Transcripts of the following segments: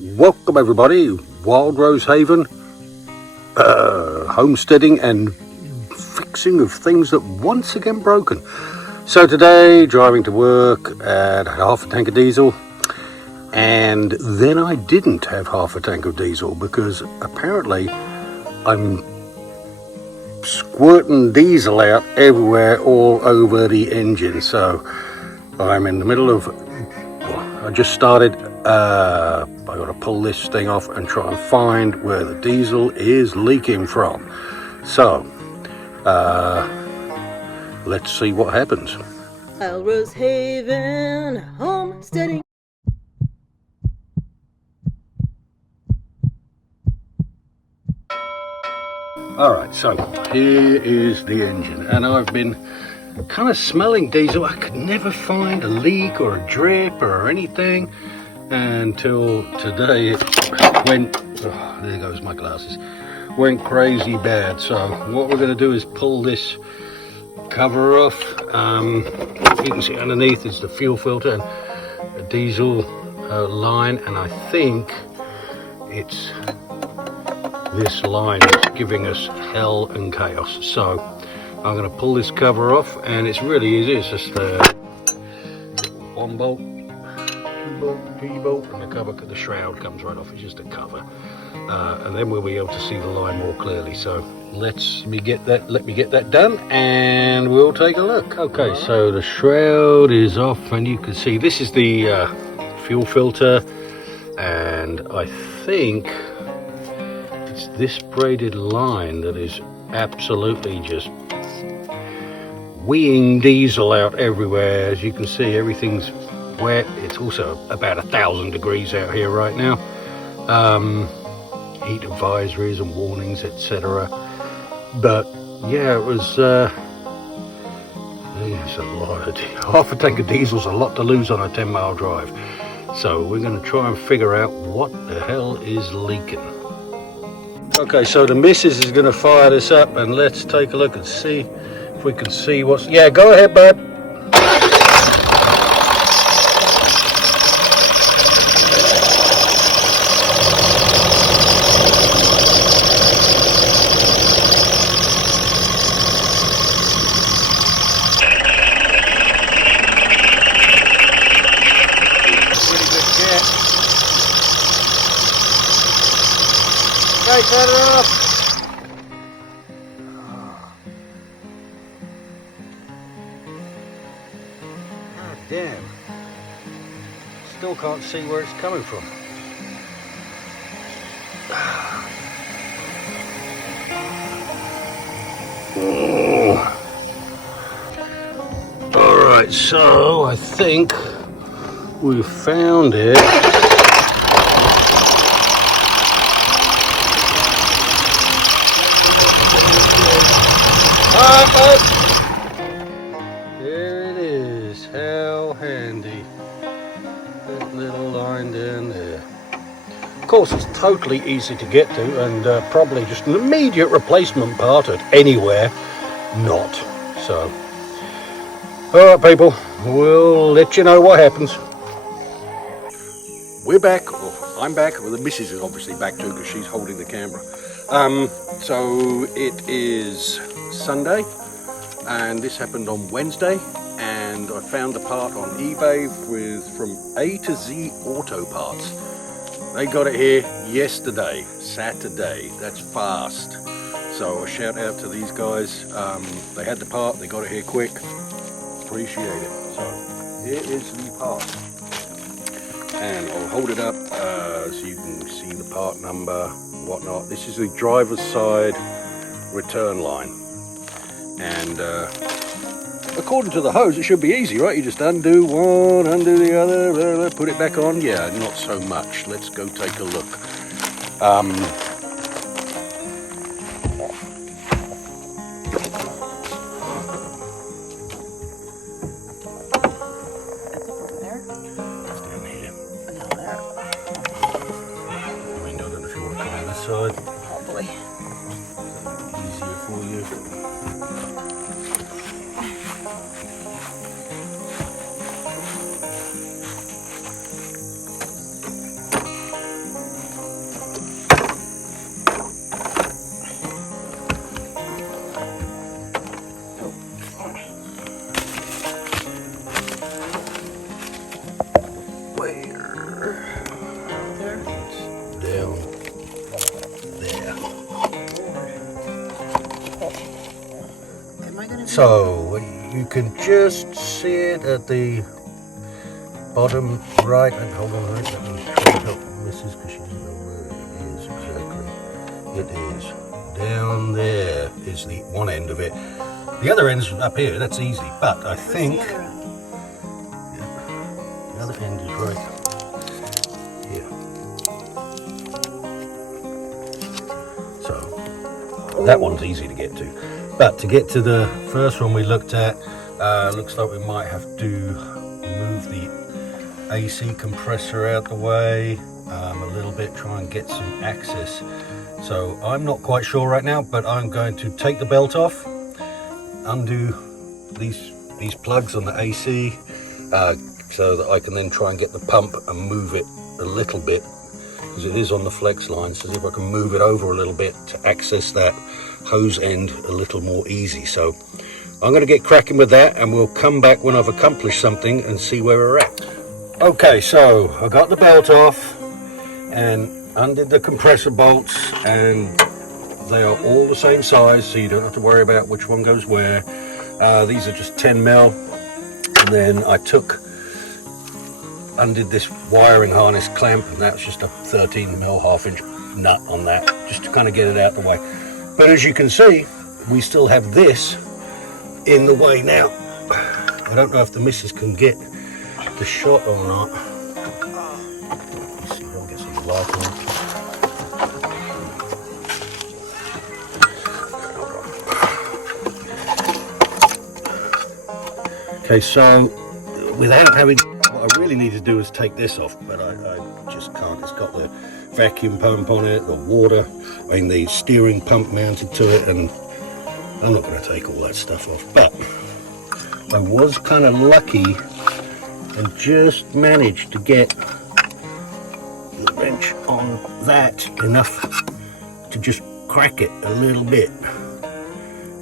Welcome everybody, Wild Rose Haven, homesteading and fixing of things that once again broken. So today, driving to work, and I had half a tank of diesel, and then I didn't have half a tank of diesel because apparently I'm squirting diesel out everywhere all over the engine. So I'm in the middle of, I just started, I got to pull this thing off and try and find where the diesel is leaking from. So let's see what happens. Wild Rose Haven, homesteading. Alright, so here is the engine, and I've been kind of smelling diesel. I could never find a leak or a drip or anything until today. It went, oh, there goes my glasses, went crazy bad. So what we're going to do is pull this cover off. You can see underneath is the fuel filter and the diesel line, and I think it's this line is giving us hell and chaos. So I'm going to pull this cover off, and it's really easy. It's just one bolt, two bolt, T-bolt, and the cover, the shroud comes right off. It's just a cover, and then we'll be able to see the line more clearly. So let me get that done, and we'll take a look. Okay, so the shroud is off, and you can see this is the fuel filter, and I think it's this braided line that is absolutely just weeing diesel out everywhere. As you can see, everything's wet. It's also about 1,000 degrees out here right now. Heat advisories and warnings, etc. But yeah, it was it's a lot of half a tank of diesel's a lot to lose on a 10-mile drive. So we're going to try and figure out what the hell is leaking. Okay, so the missus is going to fire this up, and let's take a look and see if we can see what's... Yeah, go ahead, bud. Okay, turn her off. God damn. Still can't see where it's coming from. Alright, so I think we found it. There it is. How handy. That little line down there. Of course, it's totally easy to get to, and probably just an immediate replacement part at anywhere not. So, alright people, we'll let you know what happens. We're back, or I'm back, well the missus is obviously back too because she's holding the camera. So it is Sunday, and this happened on Wednesday, and I found the part on eBay from A to Z Auto Parts. They got it here yesterday, Saturday. That's fast. So a shout out to these guys. They had the part, they got it here quick. Appreciate it. So here is the part, and I'll hold it up so you can see the part number, whatnot. This is the driver's side return line, and according to the hose it should be easy, right? You just undo one, undo the other, put it back on. Yeah, not so much. Let's go take a look. Side. Probably. Easier for you. down there. So you can just see it at the bottom right. And hold on, let me try and help Mrs. because she doesn't know where it is exactly. It is down there is the one end of it. The other end's up here. That's easy, but I think the other end is right here. So that one's easy to get to. But to get to the first one we looked at, looks like we might have to move the AC compressor out the way a little bit, try and get some access. So I'm not quite sure right now, but I'm going to take the belt off, undo these plugs on the AC, so that I can then try and get the pump and move it a little bit, because it is on the flex line, so if I can move it over a little bit to access that hose end a little more easy. So I'm going to get cracking with that, and we'll come back when I've accomplished something and see where we're at. Okay, so I got the belt off and undid the compressor bolts, and they are all the same size, so you don't have to worry about which one goes where. These are just 10 mil, and then I undid this wiring harness clamp, and that's just a 13 mil half-inch nut on that, just to kind of get it out the way. But as you can see, we still have this in the way now. I don't know if the missus can get the shot or not. Let's see if I can get some light on it. Okay, so without having, what I really need to do is take this off, but I just can't. It's got the vacuum pump on it, the water, the steering pump mounted to it, and I'm not going to take all that stuff off. But I was kind of lucky and just managed to get the wrench on that enough to just crack it a little bit.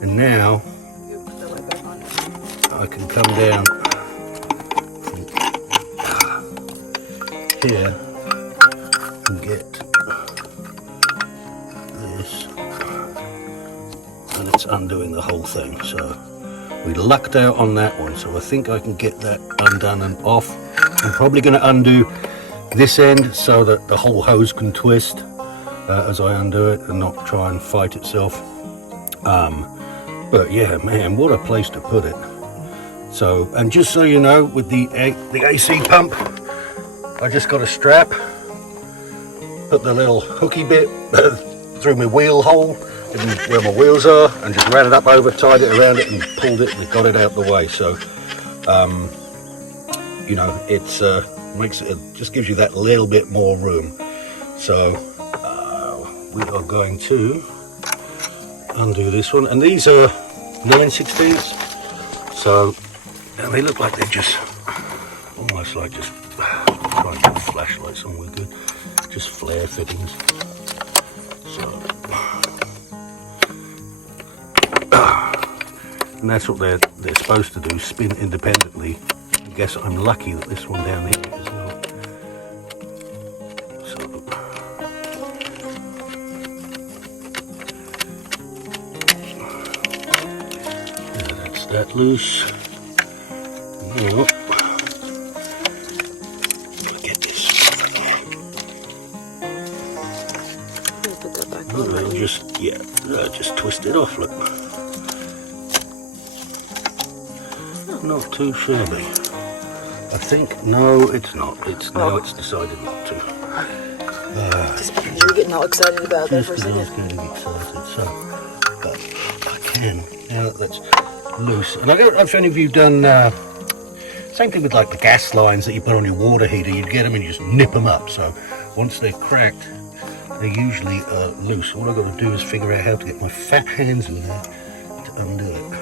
And now I can come down from here and get this, and it's undoing the whole thing. So we lucked out on that one, so I think I can get that undone and off. I'm probably going to undo this end so that the whole hose can twist as I undo it and not try and fight itself. But yeah, man, what a place to put it. So, and just so you know, with the AC pump, I just got a strap, put the little hooky bit through my wheel hole where my wheels are, and just ran it up over, tied it around it, and pulled it and got it out the way. So you know, it's makes it just gives you that little bit more room. So we are going to undo this one, and these are 9/16, so and they look like they're just almost like just trying to put flashlights on with good, just flare fittings. So and that's what they're supposed to do, spin independently. I guess I'm lucky that this one down here is not. So yeah, that's that loose. Now I'll get this off of there. Put that back Oh, on. I'll just twist it off, look. Not too shabby. I think, no, it's not. It's now it's decided not to. You're getting all excited about that for a Just because I was second. getting excited, so, but I can, now that that's loose. And I don't know if any of you done, same thing with like the gas lines that you put on your water heater. You'd get them and you just nip them up. So once they're cracked, they're usually loose. All I've got to do is figure out how to get my fat hands in there to undo it.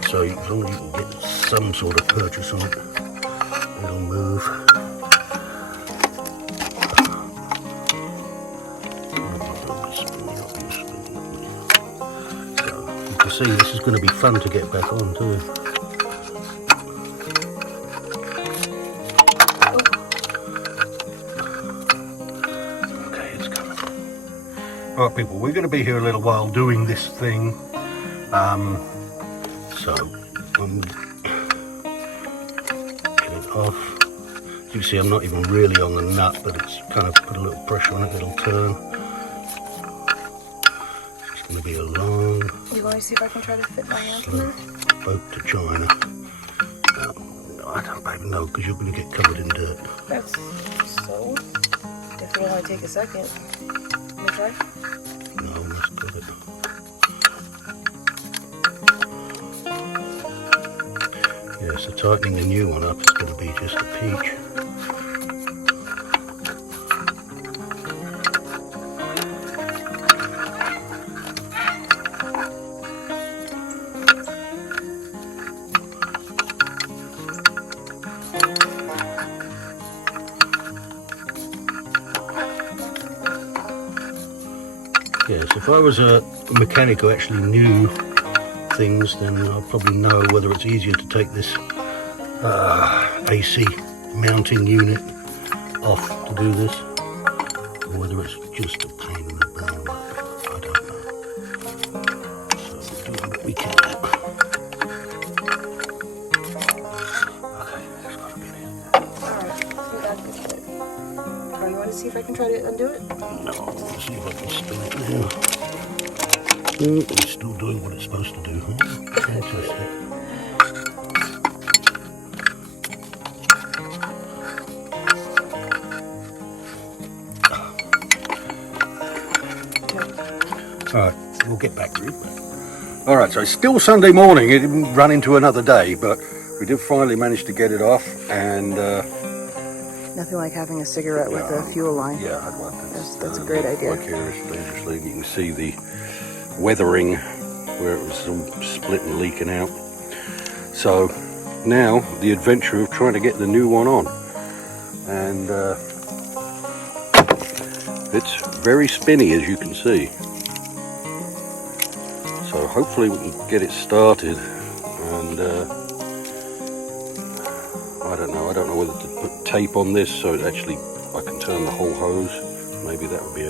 Right, so as long as you can get some sort of purchase on it, it'll move. So you can see this is going to be fun to get back on too. Alright people, we're going to be here a little while doing this thing, so I'm get it off. You can see I'm not even really on the nut, but it's kind of put a little pressure on it, it'll turn. It's going to be a long, You want to see if I can try to fit my hand in there? boat to China. I don't even know, because you're going to get covered in dirt. That's so. Definitely want to take a second. Let me try. No, that's got it. Yeah, so tightening the new one up is going to be just a peach. Yes, if I was a mechanic who actually knew things, then I'd probably know whether it's easier to take this AC mounting unit off to do this, or whether it's just a pain in the bum. I don't know. So we'll do what we can. Okay, that's got to be it. Alright, so that's good. Oh, you want to see if I can try to undo it? No, let's see if I can spin it now. It's still doing what it's supposed to do, huh? Fantastic. Alright, we'll get back to it. Alright, so it's still Sunday morning. It didn't run into another day, but we did finally manage to get it off, and Nothing like having a cigarette with a fuel line. yeah, I'd like to. That's a great idea. Vicarious, dangerously. You can see the weathering where it was all split and leaking out. So now the adventure of trying to get the new one on, and it's very spinny, as you can see. So hopefully we can get it started, and I don't know whether to put tape on this so it actually I can turn the whole hose. Maybe that would be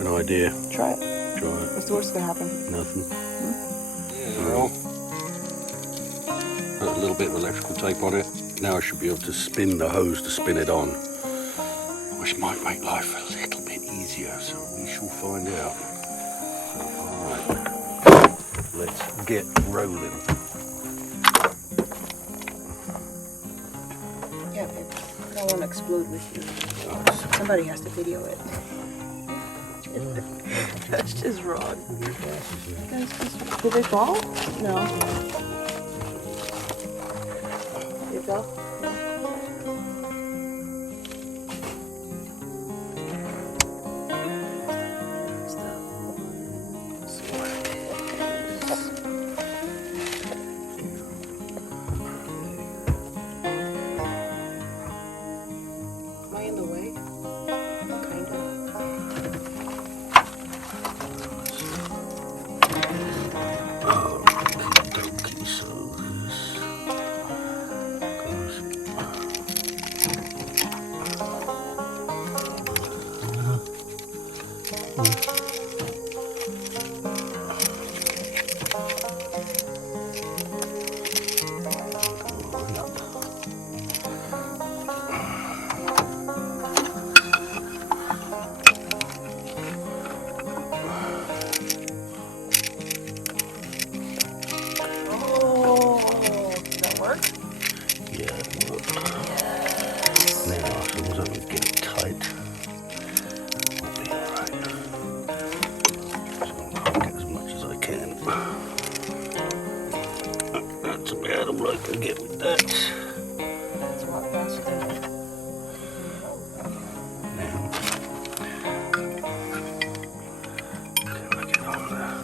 an idea. Try it. Try it. What's the worst that can happen? Nothing. Well, put a little bit of electrical tape on it. Now I should be able to spin the hose to spin it on, which might make life a little bit easier, so we shall find out. So, alright, let's get rolling. Yeah, babe. I don't want to explode with you. Somebody has to video it. That's just wrong. Did they fall? No. They fell? Am I in the way? Kind of. Okey-dokey, so this goes all I can get with that. That's a lot faster than Now, can I get on there?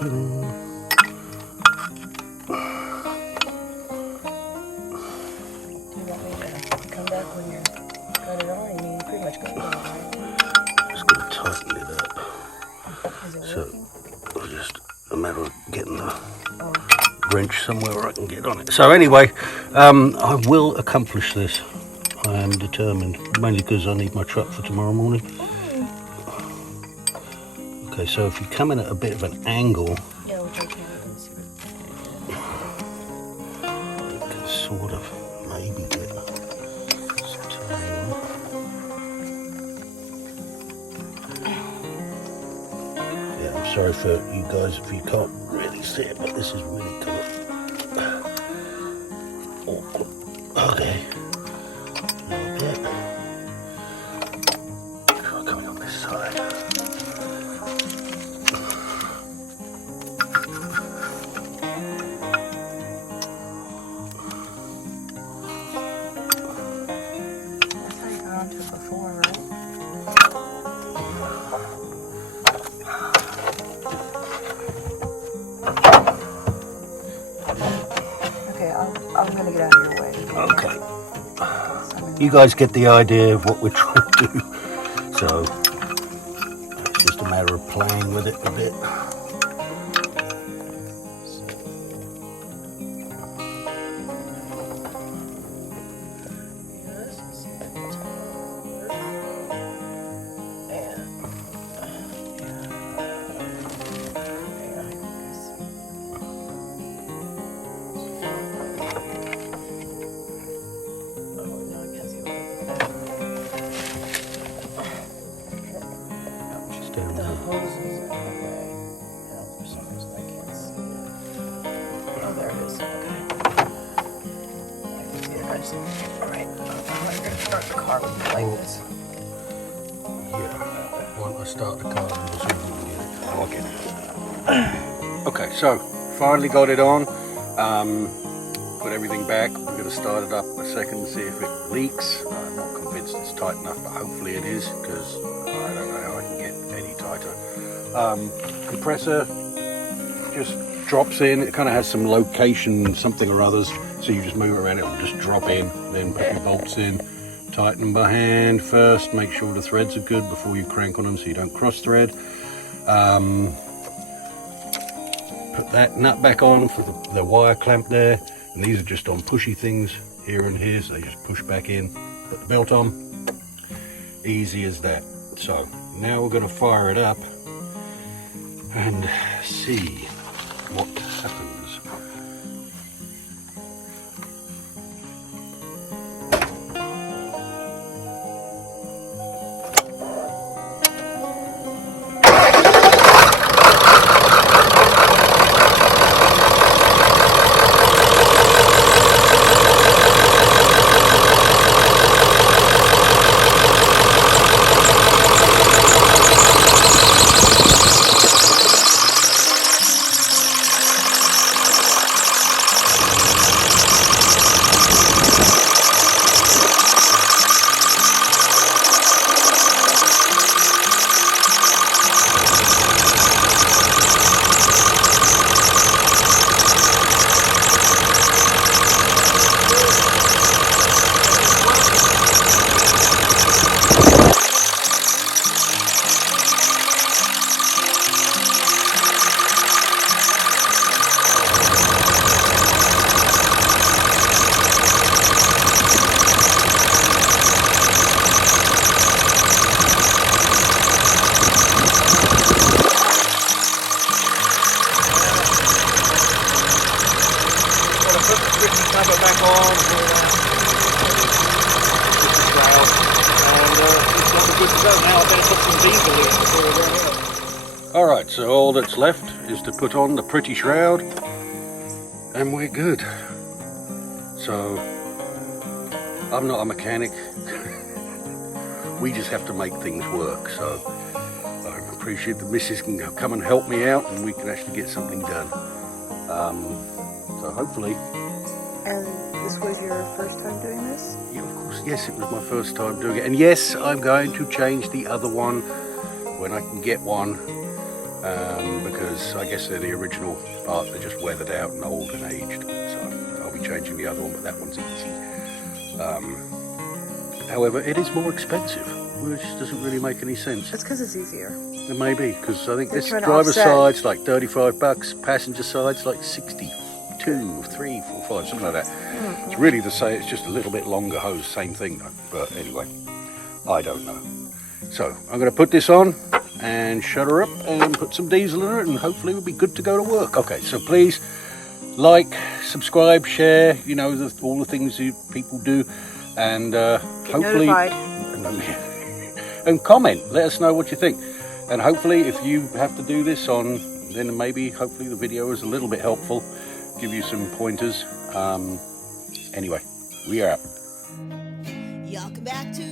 want me to come back when you got it on? You pretty much got it on, right? Just going to tighten it up. Is it So, working? it's just a matter of getting the wrench somewhere where I can get on it. So anyway, I will accomplish this. I am determined, mainly because I need my truck for tomorrow morning. Okay, so if you come in at a bit of an angle, Yeah, which I can. you can sort of maybe get some time. Yeah, I'm sorry for you guys if you can't really see it, but this is really cool. Okay. A little bit. Try coming on this side. That's how you got onto it before, right? Okay, I'm gonna get out of your way. Okay. You guys get the idea of what we're trying to do. So it's just a matter of playing with it a bit. Down The there. hoses are in the way. Now, for some reason, I can't see it. Oh, there it is. Okay. I can see it. I just. Alright. I'm going to start the car with like this. Yeah. Once I start the car, we'll see if we can get it. I'll get it. Okay, so finally got it on. Put everything back. We're going to start it up a second, see if it leaks. I'm not convinced it's tight enough, but hopefully it is, because I don't know how I can get any tighter. Compressor just drops in. It kind of has some location something or others, so you just move it around, it'll just drop in, then put your bolts in, tighten them by hand first, make sure the threads are good before you crank on them so you don't cross thread. Put that nut back on for the wire clamp there, and these are just on pushy things here and here, so they just push back in, put the belt on, easy as that. So now we're going to fire it up and see what happens. Alright, so all that's left is to put on the pretty shroud and we're good. So I'm not a mechanic. We just have to make things work. So I appreciate the missus can come and help me out and we can actually get something done. So hopefully. And this was your first time doing this? Yeah, of course. Yes, it was my first time doing it. And yes, I'm going to change the other one when I can get one. because I guess they're the original part. They're just weathered out and old and aged. So I'll be changing the other one, but that one's easy. However, it is more expensive, which doesn't really make any sense. It's because it's easier. It may be, because I think They're this trying to driver's offset. side's like $35, passenger side's like 62, 3, 4, 5, something like that. It's really the same, it's just a little bit longer hose, same thing though. But anyway, I don't know. So I'm going to put this on and shut her up and put some diesel in it, and hopefully we'll be good to go to work. Okay, so please like, subscribe, share, you know, all the things you people do, and hopefully notified. and comment, let us know what you think. And hopefully if you have to do this on, then maybe hopefully the video is a little bit helpful, give you some pointers. Anyway, we are out. Y'all come back to